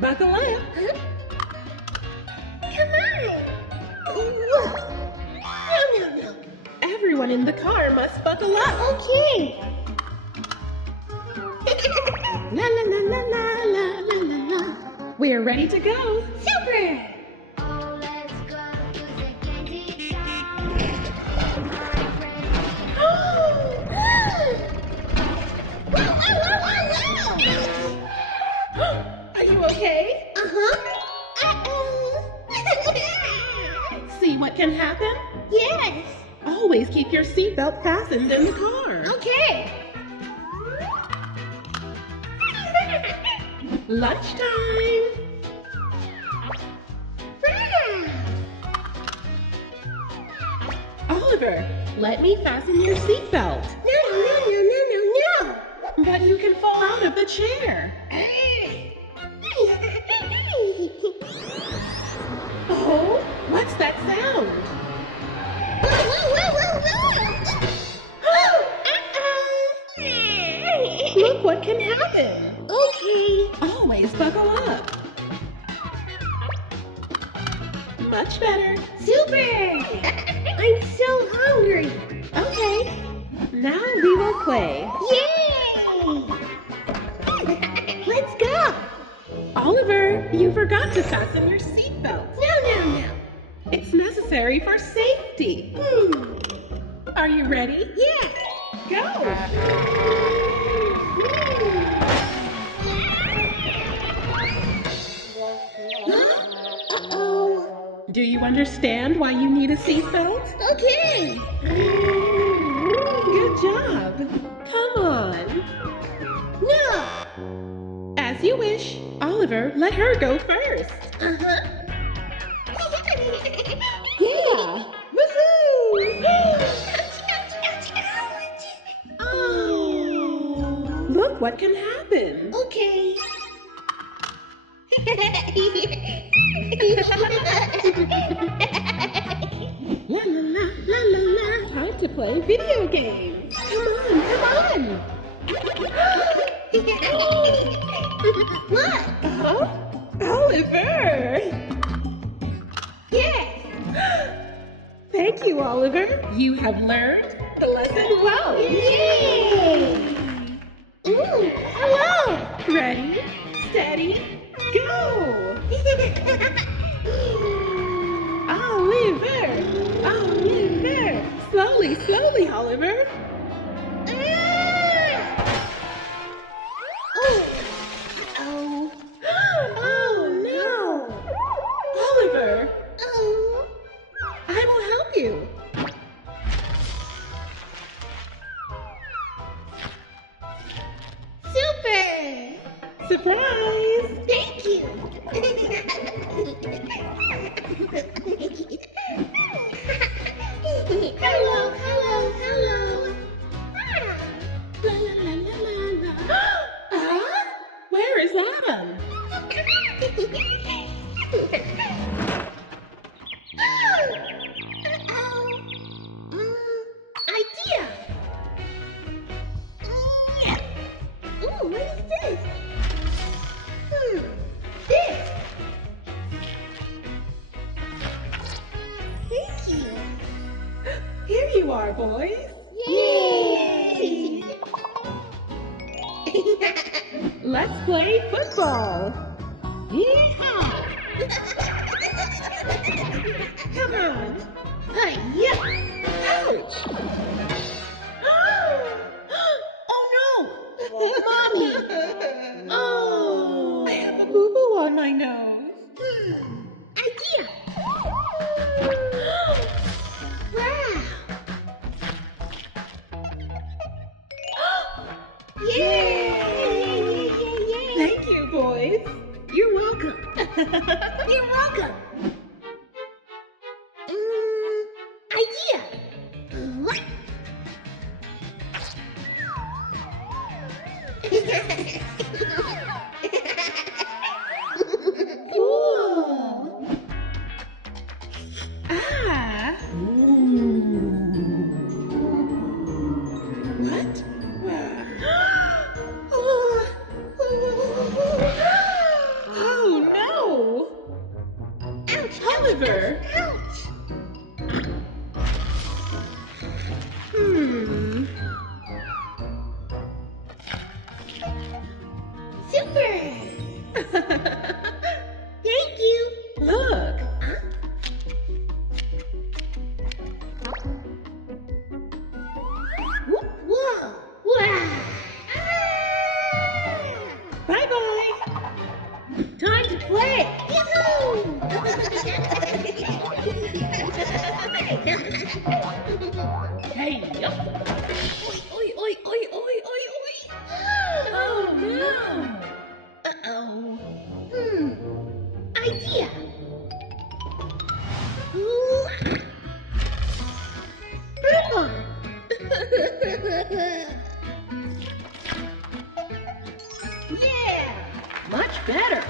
Buckle up. Come on. No. Everyone in the car must buckle up. Okay. La la la la la la la la la. We're ready to go. Super. Let's go to the candy shop. Are you okay? See what can happen? Yes. Always keep your seatbelt fastened in the car. Okay. Lunchtime. Oliver, let me fasten your seatbelt. No. But you can fall out of the chair. Oh, what's that sound? Look what can happen. Okay. Always buckle up. Much better. Super. I'm so hungry. Okay, now we will play. Yay! Let's go. Oliver, you forgot to fasten your seatbelt. No. It's necessary for safety. Are you ready? Yeah. Go. Uh-oh. Do you understand why you need a seatbelt? Okay. Good job. Come on. No. As you wish. Oliver, let her go first. Uh-huh. Yeah. Woohoo! Oh. Look what can happen. Okay. La la la la la la. Time to play video games. Come on. What? Huh? Oliver! Yes. Thank you, Oliver. You have learned the lesson well. Yay! Hello. Ready, steady, go! Oliver! Slowly, Oliver. Oh. Oh no! Oliver, Oh. I will help you. Super. Surprise! Thank you. Hello. La la la la la la. Where is Adam? Idea. Ooh, what is this? This. Thank you. Here you are, boys. Yay! Let's play football. Yeehaw! Come on. Hi-ya! Ouch! Oh no! Mommy! Oh! I have a boo-boo on my nose. Idea! Wow! Yay! Thank you, boys. You're welcome. You're welcome. Idea. What? Cool. Ah. What? Oh Hey, yup. Oi, oi, oi, oi, oi, oi. Oh, no. Uh-oh. Idea. Roma. Yeah, much better.